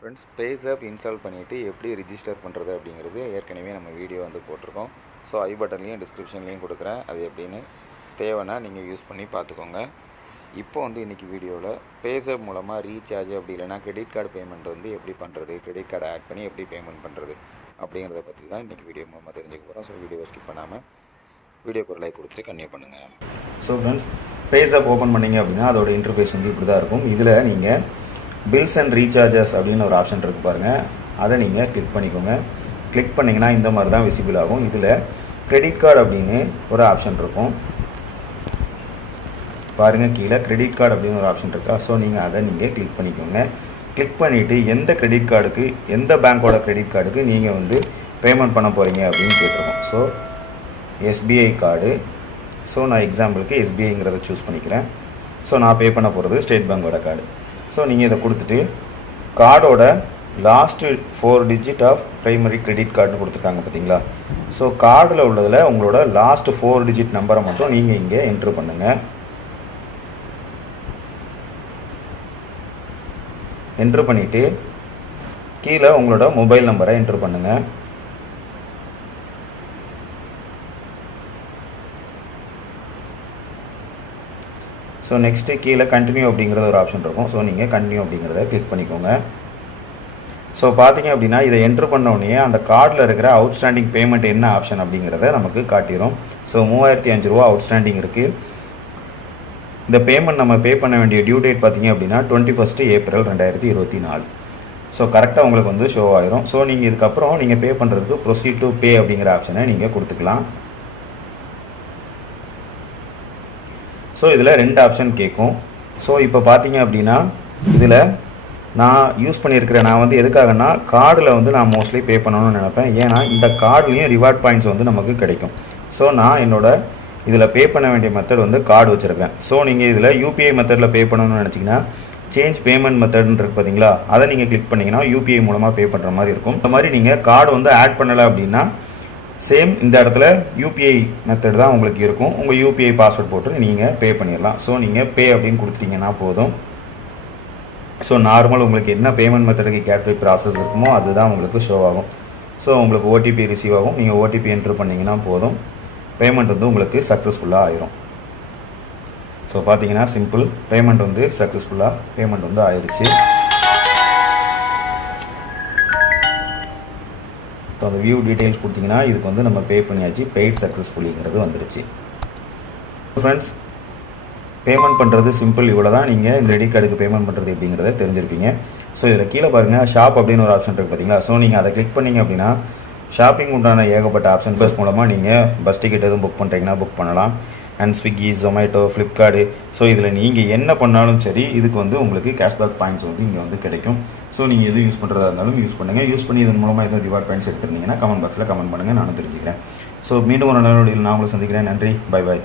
Friends, பேஸாப் install பண்ணிவிட்டு எப்படி register பண்ணுறது அப்படிங்கிறது ஏற்கனவே நம்ம வீடியோ வந்து போட்டிருக்கோம். ஸோ ஐ பட்டன்லேயும் டிஸ்கிரிப்ஷன்லேயும் கொடுக்குறேன். அது எப்படின்னு தேவைன்னா நீங்கள் யூஸ் பண்ணி பார்த்துக்கோங்க. இப்போ வந்து இன்றைக்கி வீடியோவில் பேஸாப் மூலமாக ரீசார்ஜ் அப்படி இல்லைனா கிரெடிட் கார்டு பேமெண்ட் வந்து எப்படி பண்ணுறது, கிரெடிட் கார்டை ஆட் பண்ணி எப்படி பேமெண்ட் பண்ணுறது அப்படிங்கிறத பற்றி தான் இன்றைக்கி வீடியோ மூலமாக தெரிஞ்சுக்க போகிறோம். ஸோ வீடியோவை ஸ்கிப் பண்ணாமல் வீடியோக்கு ஒரு லைக் கொடுத்துட்டு கன்டினியூ பண்ணுங்கள். ஸோ ஃப்ரெண்ட்ஸ், பேஸாப் ஓப்பன் பண்ணிங்க அப்படின்னா அதோட இன்டர்ஃபேஸ் வந்து இப்படி தான் இருக்கும். இதில் நீங்கள் பில்ஸ் அண்ட் ரீசார்ஜஸ் அப்படின்னு ஒரு ஆப்ஷன் இருக்குது பாருங்கள், அதை நீங்கள் கிளிக் பண்ணிக்கோங்க. கிளிக் பண்ணிங்கன்னா இந்த மாதிரி தான் விசிபிள் ஆகும். இதில் கிரெடிட் கார்டு அப்படின்னு ஒரு ஆப்ஷன் இருக்கும் பாருங்கள். கீழே கிரெடிட் கார்டு அப்படின்னு ஒரு ஆப்ஷன் இருக்கா. ஸோ நீங்கள் அதை நீங்கள் கிளிக் பண்ணிக்கோங்க. கிளிக் பண்ணிவிட்டு எந்த கிரெடிட் கார்டுக்கு, எந்த பேங்க்கோட கிரெடிட் கார்டுக்கு நீங்கள் வந்து பேமெண்ட் பண்ண போகிறீங்க அப்படின்னு கேட்டிருக்கோம். So SBI card. ஸோ நான் எக்ஸாம்பிளுக்கு எஸ்பிஐங்கிறத சூஸ் பண்ணிக்கிறேன். ஸோ நான் பே பண்ண போகிறது ஸ்டேட் பேங்கோட கார்டு. ஸோ நீங்கள் இதை கொடுத்துட்டு கார்டோட last 4 digit of primary credit கார்டுன்னு கொடுத்துருக்காங்க பார்த்தீங்களா. ஸோ கார்டில் உள்ளதில் உங்களோட லாஸ்ட்டு 4 டிஜிட் நம்பரை மட்டும் நீங்கள் இங்கே என்ட்ரு பண்ணுங்கள். என்ட்ரு பண்ணிவிட்டு கீழே உங்களோட மொபைல் நம்பரை என்ட்ரு பண்ணுங்கள். ஸோ நெக்ஸ்ட்டு கீழே கண்டினியூ அப்படிங்கிறது ஒரு ஆப்ஷன் இருக்கும். ஸோ நீங்கள் கண்டினியூ அப்படிங்கிறத கிளிக் பண்ணிக்கோங்க. ஸோ பார்த்தீங்க அப்படின்னா இதை என்ட்ரு பண்ணோடனே அந்த கார்டில் இருக்கிற அவுட்ஸ்டாண்டிங் பேமெண்ட் என்ன ஆப்ஷன் அப்படிங்கிறத நமக்கு காட்டிடும். ஸோ 3005 ரூபா அவுட்ஸ்டாண்டிங் இருக்குது. இந்த பேமெண்ட் நம்ம பே பண்ண வேண்டிய டியூ டேட் பார்த்தீங்க அப்படின்னா 21 ஏப்ரல் 2024. ஸோ கரெக்டாக உங்களுக்கு வந்து ஷோ ஆயிரும். ஸோ நீங்கள் இதுக்கப்புறம் நீங்கள் பே பண்ணுறதுக்கு ப்ரொசீட் டு பே அப்படிங்கிற ஆப்ஷனை நீங்கள் கொடுத்துக்கலாம். ஸோ இதில் 2 ஆப்ஷன் கேட்கும். ஸோ இப்போ பார்த்தீங்க அப்படின்னா இதில் நான் யூஸ் பண்ணியிருக்கிறேன். நான் வந்து எதுக்காகனா கார்டில் வந்து நான் மோஸ்ட்லி பே பண்ணணும்னு நினைப்பேன். ஏன்னா இந்த கார்டுலேயும் ரிவார்ட் பாயிண்ட்ஸ் வந்து நமக்கு கிடைக்கும். ஸோ நான் என்னோட இதில் பே பண்ண வேண்டிய மெத்தட் வந்து கார்டு வச்சுருக்கேன். ஸோ நீங்கள் இதில் யூபிஐ மெத்தடில் பே பண்ணணும்னு நினச்சிங்கன்னா சேஞ்ச் பேமெண்ட் மெத்தட்னு இருக்குது பார்த்தீங்களா, அதை நீங்கள் கிளிக் பண்ணிங்கன்னா யூபிஐ மூலமாக பே பண்ணுற மாதிரி இருக்கும். இந்த மாதிரி நீங்கள் கார்டு வந்து ஆட் பண்ணலை அப்படின்னா சேம் இந்த இடத்துல யூபிஐ மெத்தட் தான் உங்களுக்கு இருக்கும். உங்கள் யூபிஐ பாஸ்வேர்ட் போட்டு நீங்கள் பே பண்ணிடலாம். ஸோ நீங்கள் பே அப்படின்னு கொடுத்துட்டீங்கன்னா போதும். ஸோ நார்மல் உங்களுக்கு என்ன பேமெண்ட் மெத்தடுக்கு கேட்வே ப்ராசஸ் இருக்குமோ அதுதான் உங்களுக்கு ஷோ ஆகும். ஸோ உங்களுக்கு ஓடிபி ரிசீவ் ஆகும். நீங்கள் ஓடிபி என்ட்ரு பண்ணிங்கன்னா போதும், பேமெண்ட் வந்து உங்களுக்கு சக்ஸஸ்ஃபுல்லாக ஆயிரும். ஸோ பார்த்தீங்கன்னா சிம்பிள், பேமெண்ட் வந்து சக்ஸஸ்ஃபுல்லாக பேமெண்ட் வந்து ஆயிடுச்சு. ஸோ அந்த வியூ டீட்டெயில்ஸ் கொடுத்தீங்கன்னா இதுக்கு வந்து நம்ம பே பண்ணியாச்சு, பெய்ட் சக்ஸஸ்ஃபுல்லிங்கிறது வந்துடுச்சு. ஃப்ரெண்ட்ஸ், பேமெண்ட் பண்ணுறது சிம்பிள், இவ்வளோ தான். நீங்கள் இந்த கிரெடிட் கார்டுக்கு பேமெண்ட் பண்ணுறது எப்படிங்கிறத தெரிஞ்சிருப்பீங்க. ஸோ இதில் கீழே பாருங்கள், ஷாப் அப்படின்னு ஒரு ஆப்ஷன் இருக்குது பார்த்தீங்களா. ஸோ நீங்கள் அதை கிளிக் பண்ணிங்க அப்படின்னா ஷாப்பிங் உண்டான ஏகப்பட்ட ஆப்ஷன் பஸ் மூலமாக நீங்கள் பஸ் டிக்கெட் எதுவும் புக் பண்ணுறீங்கன்னா புக் பண்ணலாம். And Swiggy, Zomato, Flipkart. So இதில் நீங்கள் என்ன பண்ணாலும் சரி இதுக்கு வந்து உங்களுக்கு கேஷ்பேக் பாயிண்ட்ஸ் வந்து இங்கே வந்து கிடைக்கும். ஸோ நீங்கள் எது யூஸ் பண்ணுறதா இருந்தாலும் யூஸ் பண்ணுங்கள். யூஸ் பண்ணி இதன் மூலமாக எதுவும் ரிவார்ட் பாயிண்ட்ஸ் எடுத்துருந்தீங்கன்னா கமெண்ட் பாக்ஸில் கமெண்ட் பண்ணுங்கள், நானும் தெரிஞ்சுக்கிறேன். ஸோ மீண்டும் ஒரு நல்ல வீடியோவில் நான் உங்களை சந்திக்கிறேன். நன்றி, பை பாய்.